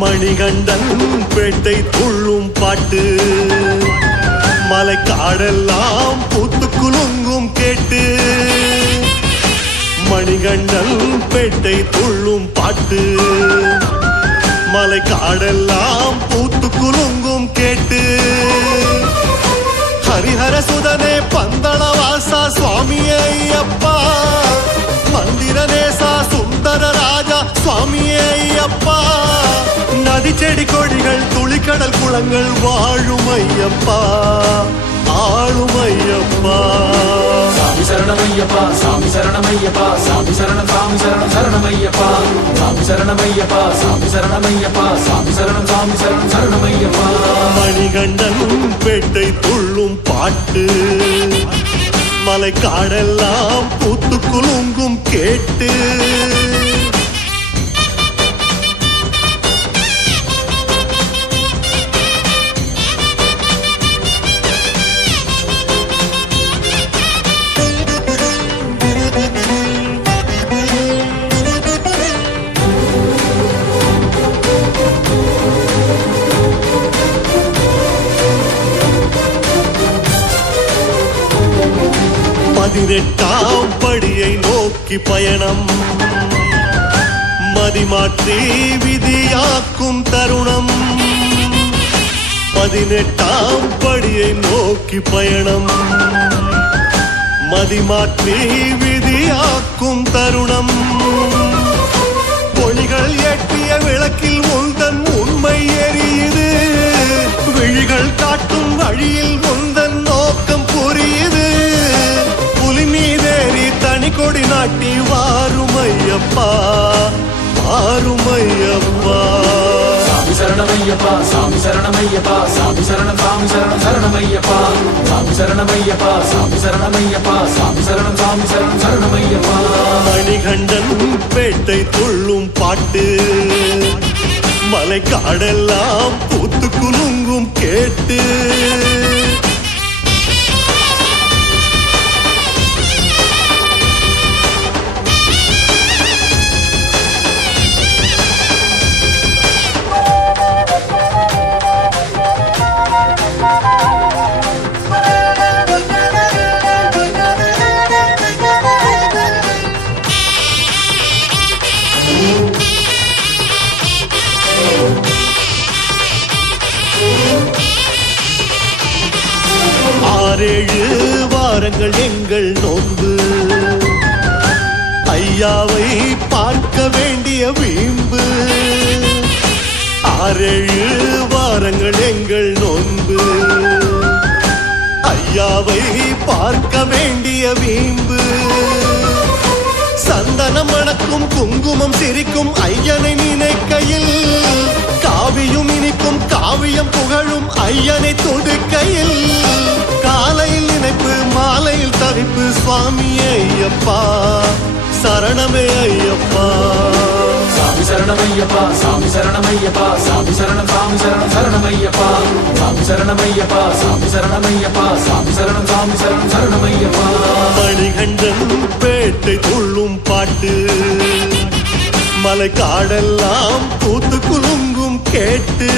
மணிகண்டன் பேட்டை துள்ளும் பாட்டு மலைக்காடெல்லாம் பூத்து குலுங்கும் கேட்டு மணிகண்டன் பேட்டை துள்ளும் பாட்டு மலைக்காடெல்லாம் பூத்து குலுங்கும் கேட்டு ஹரிஹர சுதனே பந்தளவாசா சுவாமி ஐயப்பா மந்திரநேசா சுந்தர ராஜா சுவாமி ஐயப்பா நதி செடி கொடிகள் துளிக்கடல் குளங்கள் வாழும் ஐயப்பா ஆளும் ஐயப்பா சாமி சரணமையப்பா சாமி சரணமையப்பா சாமி சரணம் சாமி சரணம் சரணமையப்பா சாமி சரணமையப்பா சாமி சரணமையப்பா சாமி சரணம் சாமி சரணம் சரணமையப்பா மணிகண்டன் பேட்டை துள்ளும் பாட்டு மலைக்காடெல்லாம் பூத்து குலுங்கும் கேட்டு பதினெட்டாம் படியை நோக்கி பயணம் மதிமாற்றி விதியாக்கும் தருணம் பதினெட்டாம் படியை நோக்கி பயணம் மதிமாற்றி விதியாக்கும் தருணம் ஒளிகள் ஏற்றிய விளக்கில் உந்தன் உண்மை எரியுது விழிகள் காட்டும் வழியில் உந்தன் நோக்கம் புரியுது கொடி நாட்டி வாருமையப்பா வாருமையப்பா சாமி சரணமையப்பா சாமி சரணமையப்பா சாமி சரணம் சாமி சரணம் சரணமையப்பா சாமி சரணமையப்பா சாமி சரணமையப்பா சாமி சரணம் சாமி சரணம் சரணமையப்பா மணிகண்டன் பேட்டை துள்ளும் பாட்டு மலைக்காடெல்லாம் பூத்து குலுங்கும் கேட்டு ஆறேழு வாரங்கள் எங்கள் நோன்பு ஐயாவை பார்க்க வேண்டிய வீம்பு ஆறேழு வாரங்கள் எங்கள் நோன்பு ஐயாவை பார்க்க வேண்டிய வீம்பு சந்தனம் மணக்கும் குங்குமம் சிரிக்கும் ஐயனை நினைக்கையில் காவியும் இனிக்கும் காவியம் புகழும் ஐயனை தொடுக்கையில் காலையில் நினைப்பு மாலையில் தவிப்பு சுவாமி ஐயப்பா சரணமே ஐயப்பா சாமி சரணமையப்பா சாமி சரணமையப்பா சாமி சரணம் சாமி சரணம் சரணமையப்பா சாமி சரணமையப்பா சாமி சரணமையப்பா சாமி சரணம் சாமி சரணம் சரணமையப்பா மணிகண்டன் பேட்டை துள்ளும் பாட்டு மலைக்காடெல்லாம் பூத்து குலுங்கும் கேட்டு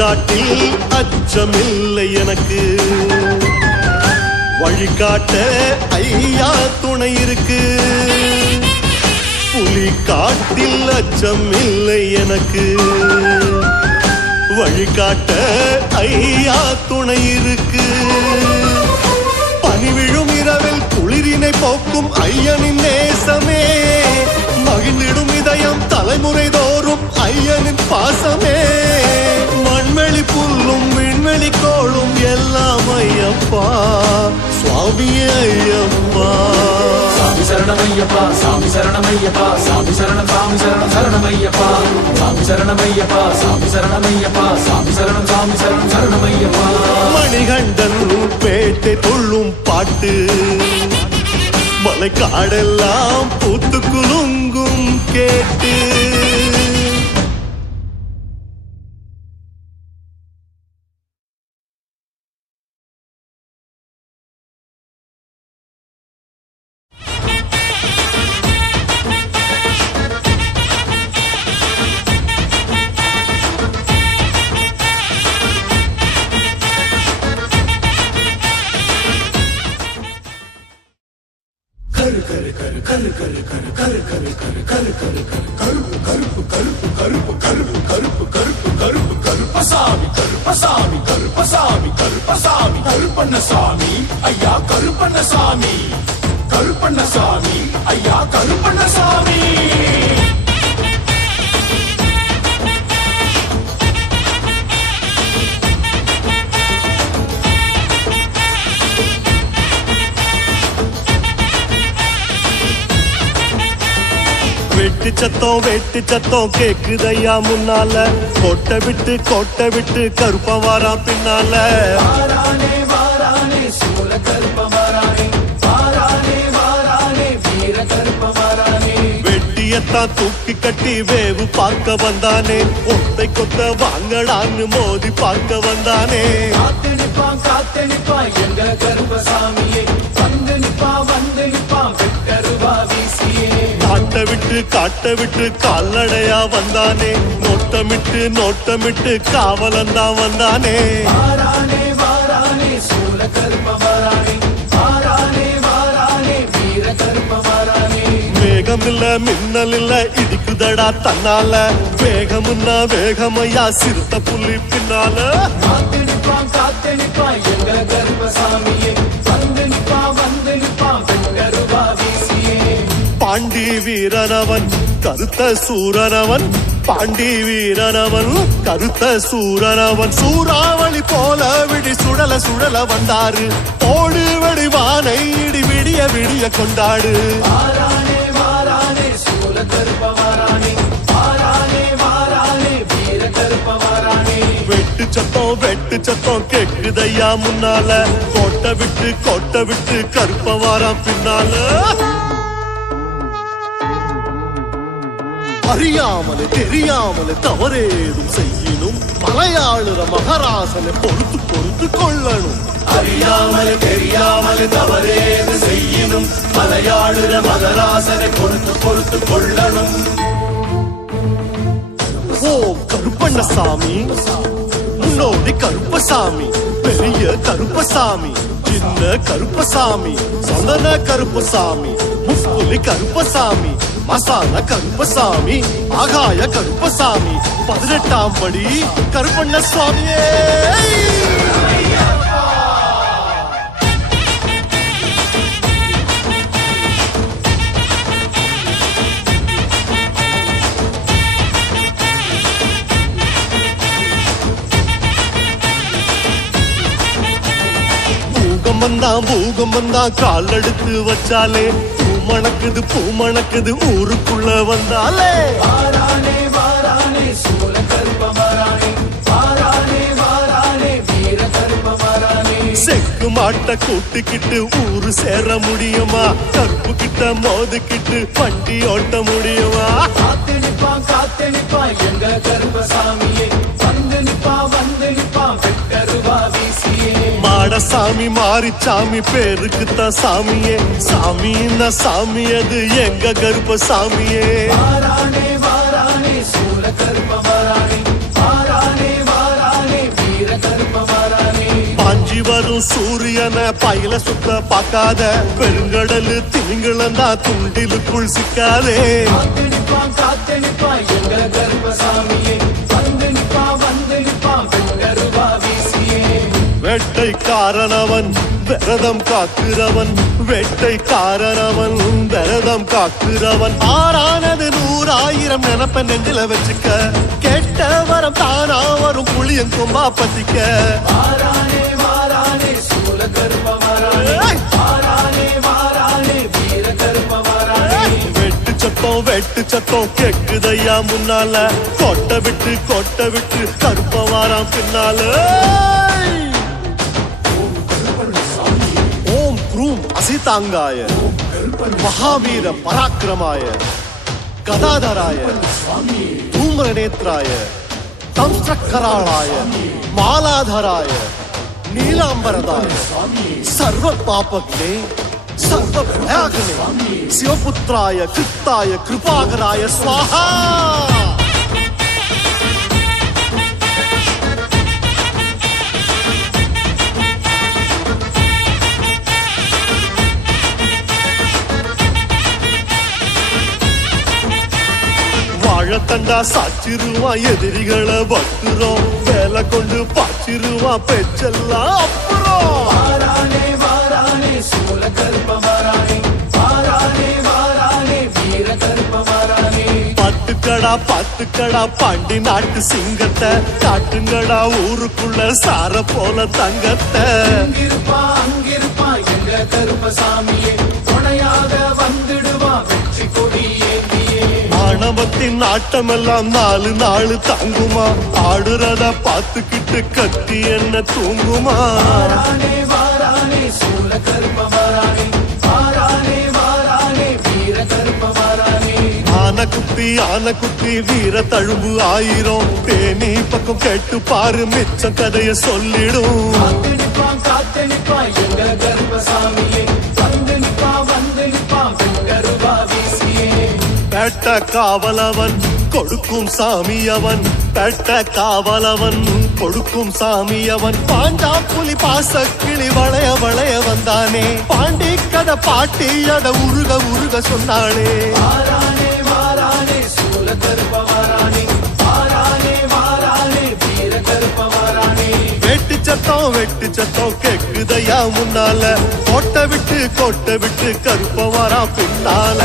காட்டில் அச்சமில்லை எனக்கு வழிகாட்ட ஐயா துணை இருக்கு புலி காட்டில் அச்சமில்லை எனக்கு வழிகாட்ட ஐயா துணை இருக்கு பனி விழும் இரவில் குளிரினை போக்கும் ஐயனின் நேசமே மகிழ்ந்திடும் இதயம் தலைமுறை தோறும் ஐயனின் பாசமே மண்வெளி புல்லும் விண்வெளி கோளும் எல்லாம் ஐயப்பா சுவாமி ஐயப்பா சாமி சரணம் சரணமையப்பா சாமி சரணமையப்பா சாமி சரணம் சாமி சரணம் சரணமையப்பா சாமி சரணமையப்பா சாமி சரணமையப்பா சாமி சரணம் சாமி சரணம் சரணமையப்பா மணிகண்டன் பேட்டை துள்ளும் பாட்டு மலைக்காடெல்லாம் பூத்து குலுங்கும் கேட்டு கருப்பசாமி கருப்பசாமி கருப்பசாமி கருப்பசாமி கருப்பண்ணசாமி ஐயா கருப்பண்ணசாமி கருப்பண்ணசாமி ஐயா கருப்பண்ணசாமி வெட்டு சத்தம் கேக்குதையா முன்னால கோட்டை விட்டு கருப்ப வாரா பின்னால வாரானே வாரானே சூல கருப்ப வாரானே வாரானே வாரானே வீர கருப்ப வாரானே வெட்டியத்தான் தூக்கி கட்டி வேவு பார்க்க வந்தானே ஒத்தை கொத்த வாங்கடான்னு மோதி பார்க்க வந்தானே காத்து நிப்பான் எங்க கருப்பசாமியே வந்து நிப்பான் வெட்டருவா வீசியே காட்ட விட்டு கால்நடையா வந்தானே நோட்டமிட்டு காவலந்தான் வந்தானே வாரானே வாரானே சூல கருப்ப வாரானே வாரானே வாரானே வீர கருப்ப வாரானே வேகம் இல்ல மின்னல் இல்ல இடிக்குதடா தன்னால வேகமுன்னா வேகமையா சிறுத்த புள்ளி பின்னால காத்து நிப்பான் எங்க கருப்பசாமியே வந்து நிப்பான் வெட்டருவா வீசியே பாண்டி வீரனவன் கருத்த சூரனவன் பாண்டி வீரனவன் கருத்த சூரனவன் சூறாவளி போல விடி சுடல வந்தாரு ஓடு வெடிவானை இடி விடிய கொண்டாடு வாரானே வாரானே சூல கருப்ப வாரானே வாரானே வாரானே வீர கருப்ப வாரானே வெட்டு சத்தம் கேக்குதையா முன்னால கோட்டை விட்டு கருப்ப வாராம் பின்னால அறியாமலே தெரியாமலே தவறேதும் செய்யணும் மலையாளுற மகராசனை பொறுத்து கொள்ளணும் அறியாமலே தெரியாமலே தவறேது செய்யணும் மலையாளுற மகராசனை பொறுத்து கொள்ளணும் ஓ கருப்பண்ணசாமி முன்னோடி கருப்பசாமி பெரிய கருப்பசாமி சின்ன கருப்பசாமி சந்தன கருப்பசாமி முப்புலி கருப்பசாமி மசாலா கருப்பசாமி ஆகாய கருப்பசாமி 18ஆம் படி கருப்பண்ணசுவாமியே பூகம் வந்தா கால் எடுத்து வச்சாலே பூ மணக்குது ஊருக்குள்ள வந்தாலே வாரானே வாரானே சூல கருப்ப வாரானே வாரானே வாரானே வீர கருப்ப வாரானே செக்கு மாட்ட கூட்டிக்கிட்டு ஊரு சேர முடியுமா கருப்பு கிட்ட மோதிக்கிட்டு வண்டி ஓட்ட முடியுமா காத்து நிப்பான் எங்க கருப்பசாமியே வந்து நிப்பான் வெட்டருவா வீசியே மாடசாமி மாரிச்சாமி பேருக்குத்தான் சாமியே சாமின்னா சாமி அது எங்க கருப்பசாமியே வாரானே வாரானே சூல கருப்ப வாரானே வாரானே வாரானே வீர கருப்ப வாரானே பாஞ்சி வரும் சூரியனை பயில சுத்த பார்க்காத பெருங்கடலு திமிங்கலந்தா துண்டிலுக்குள் சிக்காதே காத்து நிப்பான் எங்க கருப்பசாமியே வந்து நிப்பான் வெட்டருவா வீசியே வேட்டைக்காரனவன் விரதம் காக்கிறவன் வேட்டைக்காரனவன் விரதம் காக்கிறவன் ஆறானது 100,000 நினப்ப நெஞ்சில வச்சுக்க கெட்ட வரம் தானா வரும் புளியன் கொம்பா பத்திக்க வாரானே வாரானே சூல கருப்ப வாரானே வாரானே வாரானே வீர கருப்ப வாரானே வெட்டு சத்தம் கேக்குதையா முன்னால கொட்ட விட்டு கருப்ப வாராம் பின்னால ஓம் க்ரூம் அசிதாங்காய மகாவீர பராக்கிரமாய கதாதராய धूम्रनेत्राय संस्त्रकराळाय मालाधराय नीलांबरदाय सर्व पापग्ने सर्व भयाग्ने शिवपुत्राय कृत्ताय कृपाकराय स्वाहा வாழத்தண்டா சாச்சிருவான் எதிரிகளை வட்டுறோம் வேலை கொண்டு பாச்சிருவான் பெச்செல்லாம் அப்புறம் வாரானே வாரானே சூல கருப்ப வாரானே வாரானே வாரானே வீர கருப்ப வாரானே பாத்துக்கடா பாண்டி நாட்டு சிங்கத்தை காட்டுங்கடா ஊருக்குள்ள சார போல தங்கத்தை அங்கிருப்பா எங்க கருப்பசாமியே துணையாக வந்துடுவா வெற்றி கொடி ஏந்தியே ஆணவத்தின் ஆட்டமெல்லாம் 4 நாள் தாங்குமா ஆடுறத பாத்துக்கிட்டு கத்தி என்ன தூங்குமா வாரானே வாரானே சூல கருப்ப வாரானே வாரானே வாரானே வீர கருப்ப வாரானே ஆன குத்தி வீர தழும்பு 1000 தேனி பக்கம் கேட்டு பாரு மிச்சம் கதைய சொல்லிடும் காத்து நிப்பா எங்க கருப்பசாமியே வந்து நிப்பா வெங்கருவா வீசியே பேட்ட காவலவன் கொடுக்கும் சாமியவன் பேட்ட காவலவன் கொடுக்கும் சாமியவன் பாண்டா புலி பாசக்கிளி வளைய வந்தானே பாண்டி கதை பாட்டி அத உருக சொன்னானே வாரானே வாரானே சூல கருப்ப வாரானே வாரானே வாரானே வீர கருப்ப வாரானே வெட்டு சத்தம் கேக்குதையா முன்னால கோட்டை விட்டு கருப்ப வரா பின்னால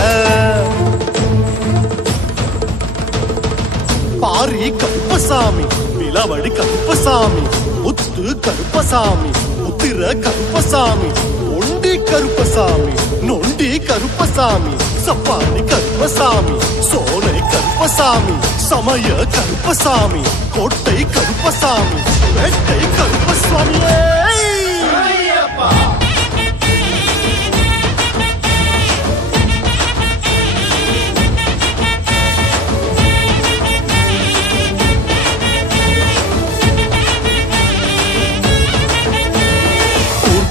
பாரி கருப்பசாமி விலவடி கருப்பசாமி முத்து கருப்பசாமி முத்திர கருப்பசாமி ஒண்டி கருப்பசாமி நொண்டி கருப்பசாமி சப்பானி கருப்பசாமி சோலை கருப்பசாமி சமய கருப்பசாமி கோட்டை கருப்பசாமி வேட்டை கருப்பசாமியே ஐயப்பா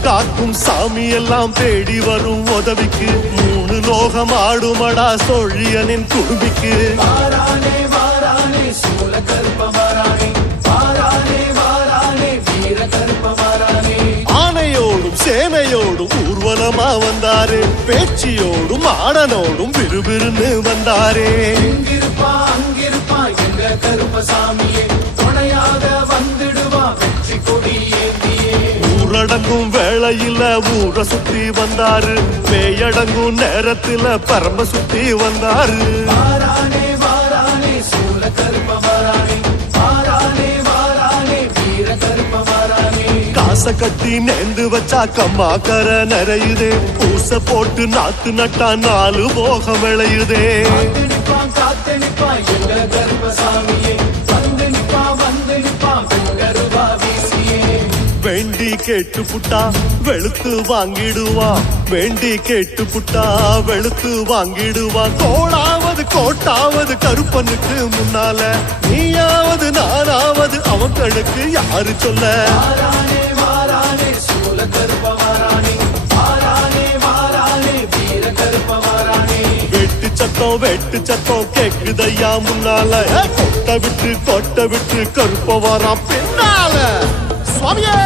காக்கும் சாமி எல்லாம் தேடி வரும் உதவிக்கு 3 லோகம் ஆடுமடா சோழியனின் குடும்பிக்கு வாரானே வாரானே சூல கருப்ப வாரானே வாரானே வாரானே வீர கருப்ப வாரானே ஆனையோடும் சேனையோடும் ஊர்வலமா வந்தாரு பேச்சியோடும் ஆடனோடும் விறுவிறுன்னு வந்தாரே அங்கிருப்பா எங்க கருப்பசாமியே துணையாக வந்துடுவா வெற்றி கொடி ஏந்தியே ஊரடங்கும் வேளையில ஊரை சுத்தி வந்தாரு பேயடங்கும் நேரத்துல பரம்ப சுத்தி வந்தாரு வாரானே வாரானே சூல கருப்ப வாரானே வாரானே வாரானே வீர கருப்ப வாரானே காசை கட்டி நேர்ந்து வச்சா கம்மா கரை நிறையுதே பூச போட்டு நாத்து நட்டா 4 போகம் விளையுதே காத்து நிப்பா எங்க கருப்பசாமியே வந்து நிப்பா வெங்கருவா வீசியே வேண்டி கேட்டு புட்டா வெளுத்து வாங்கிடுவா வேண்டி கேட்டு புட்டா வெளுத்து வாங்கிடுவா கோட்டாவது கருப்பனுக்கு முன்னால நீயாவது நானாவது அவங்களுக்கு யாரு சொல்ல வாரானே வாரானே சூல கருப்ப வாரானே வாரானே வாரானே வீர கருப்ப வாரானே வெட்டு சத்தம் கேக்குதையா முன்னால கொட்ட விட்டு கருப்ப வரா பின்னால சுவாமியே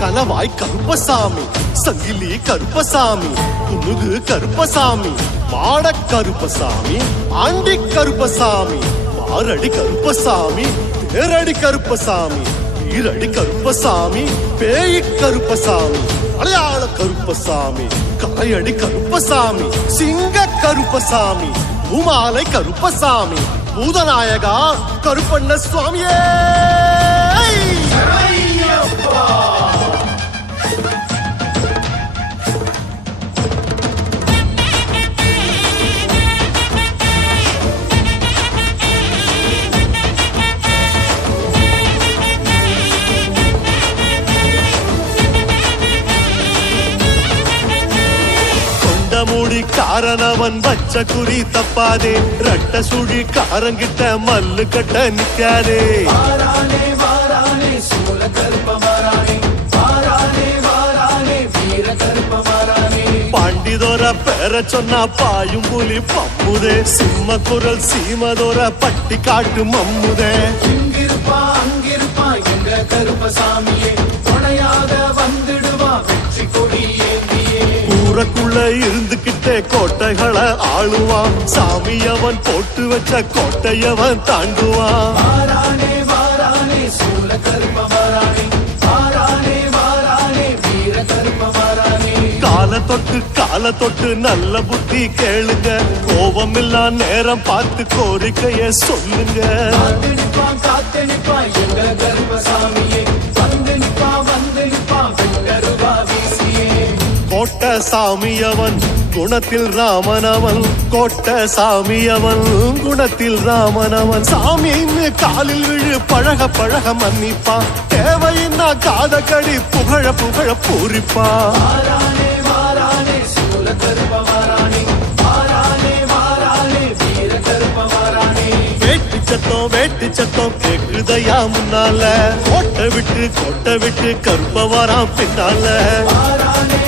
கனவாய் கருப்பசாமி சங்கிலி கருப்பசாமி குனுகு கருப்பசாமி மாட கருப்பசாமி ஆண்டி கருப்பசாமி மாரடி கருப்பசாமி தேரடி கருப்பசாமி ஈரடி கருப்பசாமி பேய் கருப்பசாமி மலையாள கருப்பசாமி கரையடி கருப்பசாமி சிங்க கருப்பசாமி பூமாலை கருப்பசாமி பூதநாயகா கருப்பண்ண சுவாமியே மூடி காரனவன் வச்ச குறி தப்பாதே ரட்ட சுழி காரங்கிட்ட மல்லு கட்ட நிக்காதே வாரானே வாரானே சூல கருப்ப வாரானே வாரானே வாரானே வீர கருப்ப வாரானே பாண்டிதோர பேர சொன்னா பாயும் புலி பம்முதே சிம்ம குரல் சீமதோர பட்டி காட்டு மம்முதே இங்கிருப்பா அங்கிருப்பா எங்க கருப்பசாமியே துணையாக வந்துடுவா வெற்றி கொடி ஏந்தியே ஊருக்குள்ள இருந்துகிட்டே கோட்டைகளை ஆளுவான் சாமியவன் போட்டு வச்ச கோட்டையவன் தாண்டுவான் வாரானே வாரானே சூல கருப்ப வாரானே வாரானே வாரானே வீர கருப்ப வாரானே கால தொட்டு நல்ல புத்தி கேளுங்க கோபமில்லா நேரம் பார்த்து கோரிக்கைய சொல்லுங்க காத்து நிப்பா எங்க கருப்பசாமியே வந்து நிப்பா வெங்கருவா வீசியே கோட்டை சாமியவன் குணத்தில் ராமனவன் கோட்டை சாமியவன் குணத்தில் ராமனவன் சாமின்னு காலில் விழு பழக பழக மன்னிப்பான் தேவையின்னா காதக்கடி புகழ புகழ பூரிப்பான் வாரானே வாரானே சூல கருப்ப வாரானே வாரானே வாரானே வீர கருப்ப வாரானே வேட்டு சத்தம் கேக்குதையா முன்னால கோட்டை விட்டு கருப்ப வரான் பின்னால வாரானே